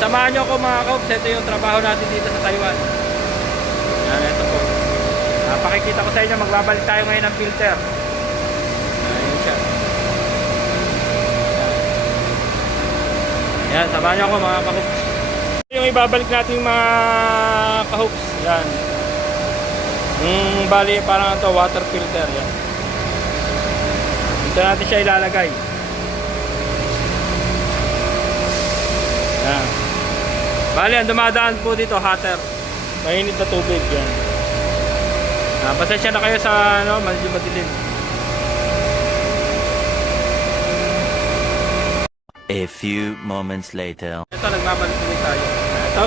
samahan nyo ako mga kaups. Ito yung trabaho natin dito sa Taiwan. Yan, ito po. Uh, pakikita ko sa inyo, magbabalik tayo ngayon ng filter. Ayan siya. Yan, samahan nyo ako mga kahoops. Yung ibabalik natin mga kahoops. Yan. Yung bali parang ito, water filter. Yan. Dito natin siya ilalagay. Yan. Bali, ang dumadaan po dito, hatter. Mainit na tubig. Yan. Ah, pasensya na kayo sa ano, medyo madilim. A few moments later. Ito, nagbabalik ulit tayo. Ito,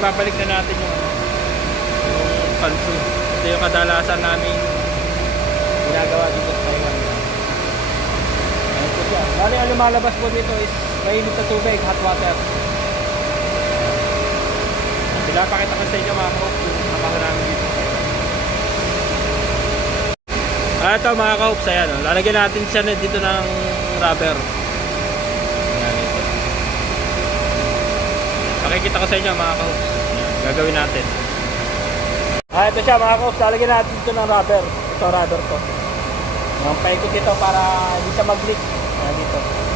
ibabalik na natin yung, yung pansu. Ito yung kadalasan namin ginagawa dito sa Taiwan. Ayan po siya. Bali, ang lumalabas po dito is mainit na tubig, hot water. Pinapakita ko sa inyo mga kahoops yung trabaho dito. Ah, ito mga kahoops, ayan. oh. Lalagyan natin siya dito ng rubber. Ito. Pakikita ko sa inyo mga. Ayan, Gagawin natin. Ah, ito siya mga kahoops. Lalagyan natin ito ng rubber. Ito rubber to. Ang paikot dito para hindi siya mag-leak. Ayan dito.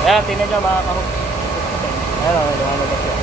Ayan, tingnan nyo mga kahoops. Ayan o, lumalabas yan.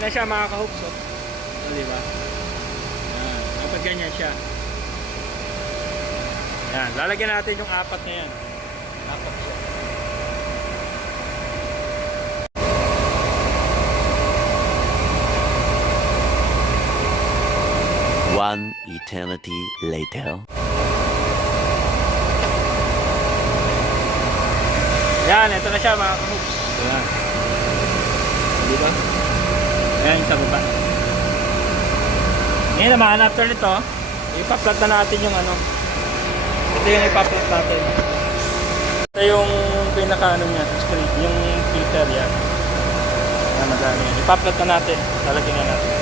Yan, ayan na siya mga kahoops. Oh. Oh, di ba? Yan, dapat ganyan siya. Yan, lalagyan natin yung apat na yan. Apat siya. One eternity later. Yan, ito na siya mga kahoops. Yan. Di ba? Ayan sa baba. Ngayon naman, after nito, ipaplat na natin yung ano. Ito yung ipaplat natin. Ito yung pinaka ano niya, screen, yung filter yan. Yan, madami yan. Ipaplat na natin. Talagyan na natin.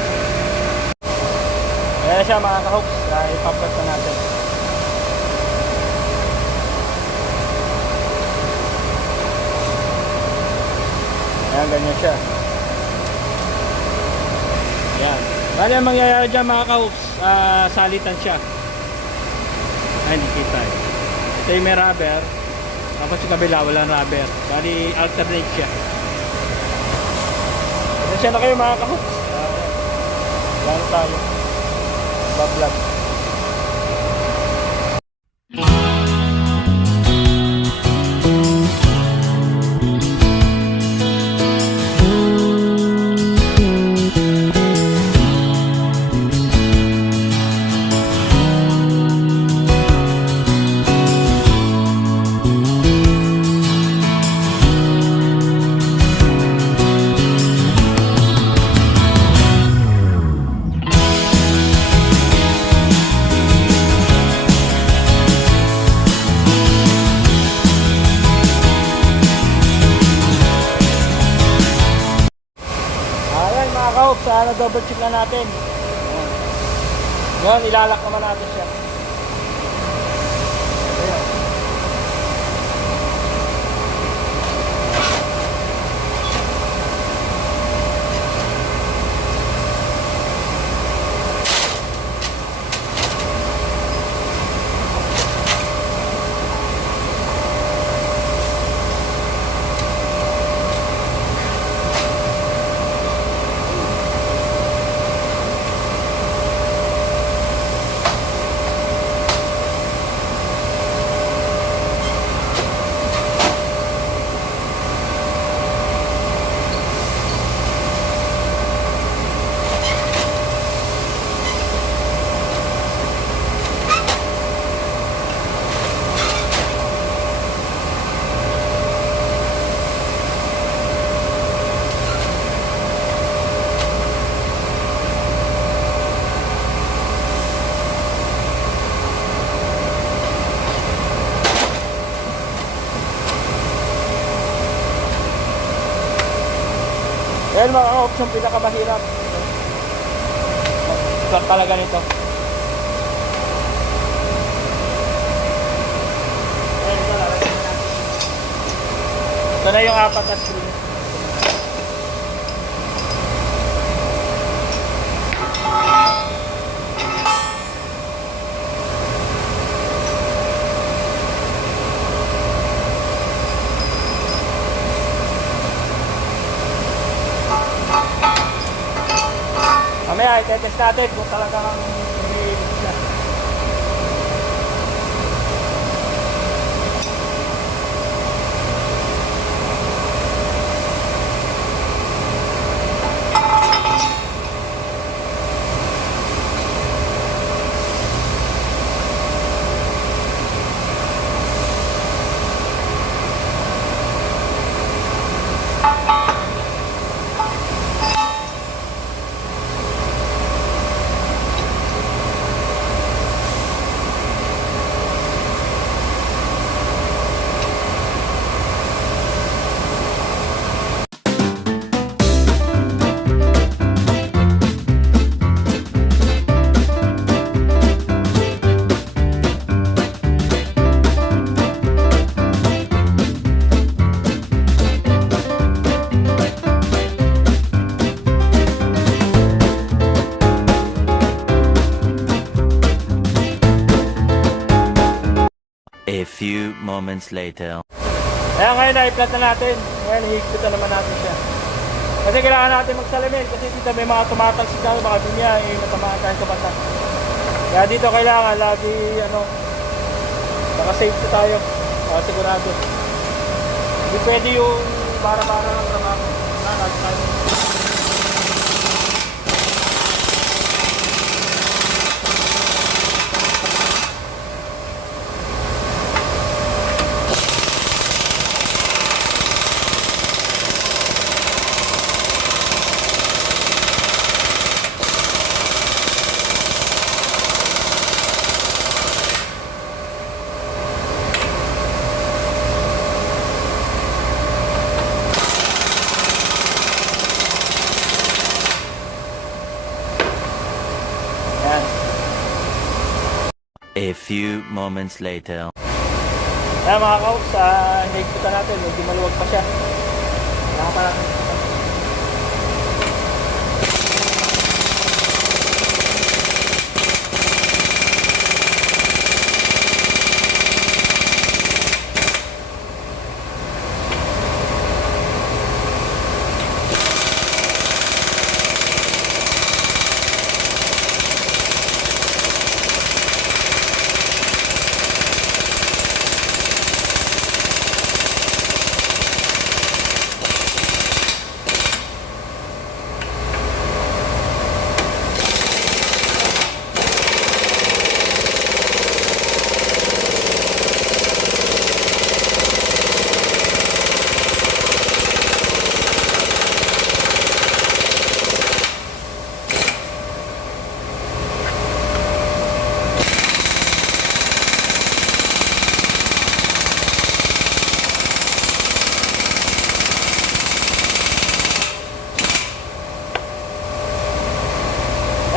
Ayan siya mga kahoops. Uh, ipaplat na natin. Ayan, ganyan siya. Ayan. Bali, ang mangyayari dyan mga kahoops, ah, salitan siya. Ay, hindi kita eh. Ito yung may rubber. Tapos yung kabila, walang rubber. Bali, alternate siya. Pasensya na kayo mga kahoops. Uh, lang tayo. Bablog. Sana double check na natin. Ngayon, ilalak naman natin siya. Dahil mga ka-ops, yung pinakamahirap. Start talaga nito. Ayan, ito. Ito na yung apat na screen. I-test natin kung talagang moments later. Kaya ngayon na-i-flat na natin. Ngayon, hihigpit na naman natin siya. Kasi kailangan natin magsalamin kasi dito may mga tumatalsik tayo baka dunya eh matamaan tayo sa bata. Kaya dito kailangan lagi ano naka-safety tayo. Para sigurado. Hindi pwede yung bara-bara ng trabaho. Kailangan tayo. Yan. A few moments later. Kaya mga kaups, uh, higpitan natin. Medyo maluwag pa siya. Kailangan pa natin.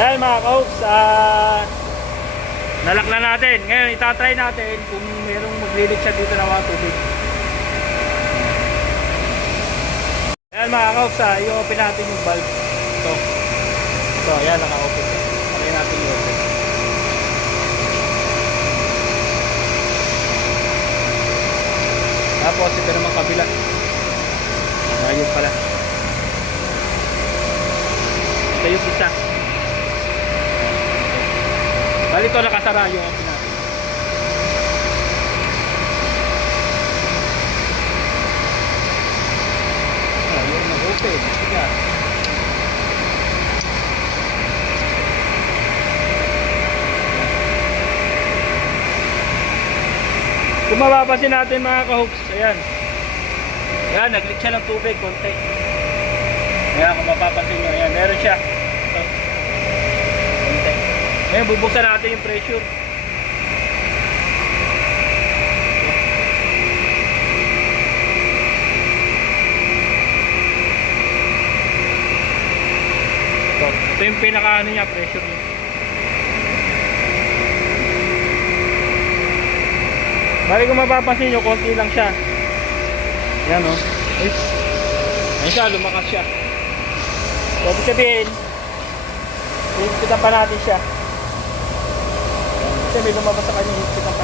Ayan mga kaups, ah, nalak na natin. Ngayon, itatry natin kung merong maglilit siya dito ng mga tubig. Ayan mga kaups, ah, i-open natin yung valve. Ito. Ito, ayan, naka-open. Try natin i-open. Tapos, ito naman kabila. Ayun pala. Ito yung isa. Bali ito nakasara yung open natin. Ah, nag-open. Sige. Kung mapapansin natin mga ka-hooks, ayan. Ayan, nag-leak siya ng tubig, konti. Ayan, kung mapapansin nyo, ayan, meron siya. Ito. Konti. Ngayon, bubuksan natin yung pressure. Ito yung pinaka ano niya, pressure niya. Bali kung mapapansin nyo, konti lang siya. Yan o. Oh. Ay, Ayun siya, lumakas siya. So, ibig sabihin, higpitan natin siya. Kasi may lumabas sa kanya, higpitan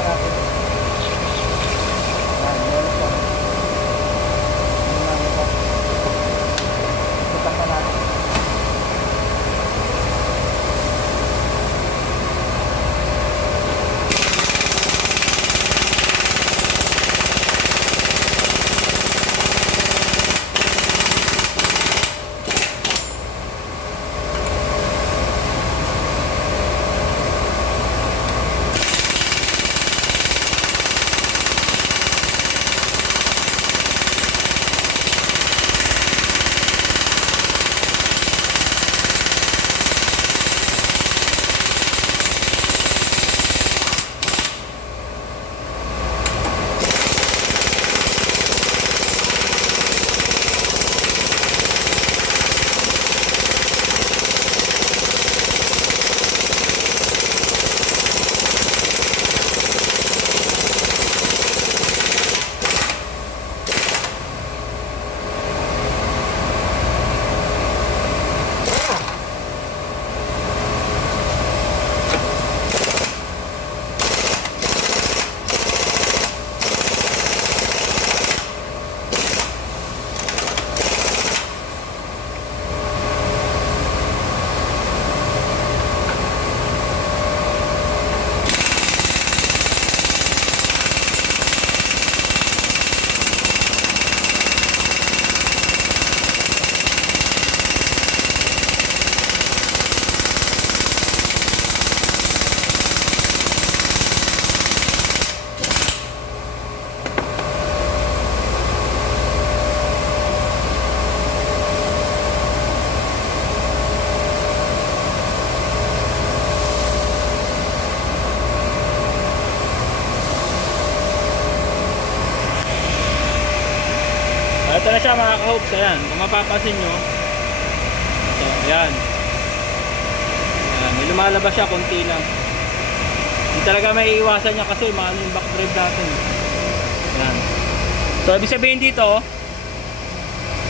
mapapansin nyo. So, ayan. Ayan. May lumalabas siya. Kunti lang. Hindi talaga may iwasan niya kasi maano yung back drive natin. Ayan. So, ibig sabihin dito,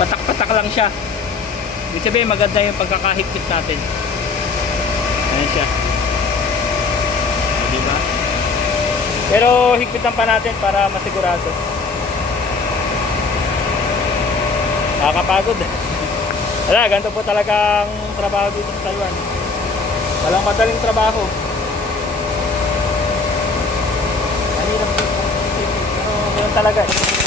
patak-patak lang siya. Ibig sabihin maganda yung pagkakahigpit natin. Ayan siya. Diba? Pero higpitan pa natin para masigurado. Nakakapagod. Wala, ganito po talagang trabaho dito sa Taiwan. Walang madaling trabaho. Mahirap po. Pero ganun talaga. eh.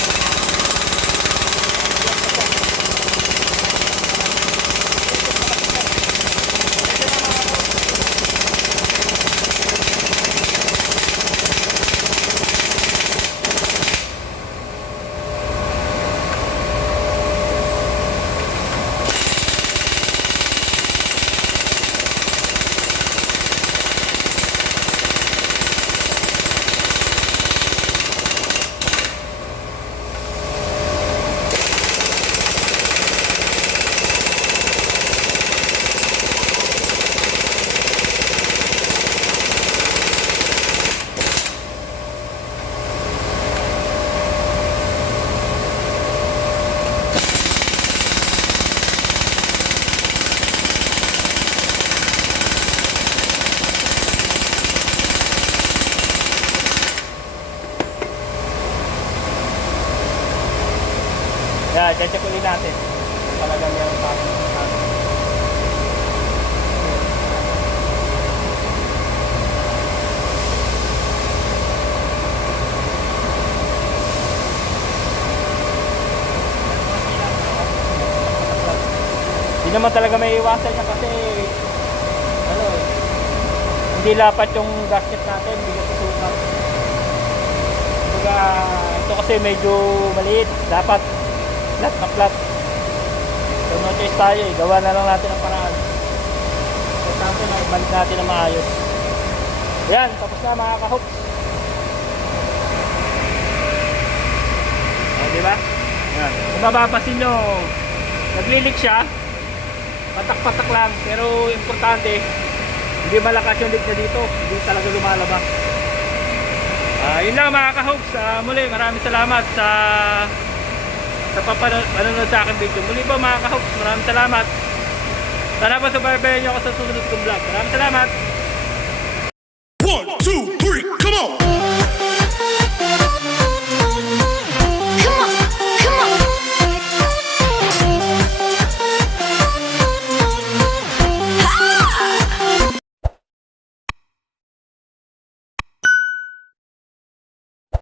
Yan, check ulit natin. Talagang meron pa. Hindi naman talaga may iwasan niya kasi ano, hindi lapat yung gasket natin, bigat sa sukat. Kumbaga, ito kasi medyo maliit, dapat flat na flat. So no choice tayo eh, gawa na lang natin ang paraan. Importante na ibalik natin na maayos. Yan, tapos na mga kahoops. O, di ba? Yan. Kung mapapansin nyo, naglilik siya. patak-patak lang. Pero importante, hindi malakas yung leak na dito. Hindi talaga lumalabas. Ah, yun lang mga ka-hopes. Ah, muli, maraming salamat sa sa papanood sa aking video. Muli po mga ka-hopes, maraming salamat. Sana po subaybayan niyo ako sa susunod kong vlog. Maraming salamat.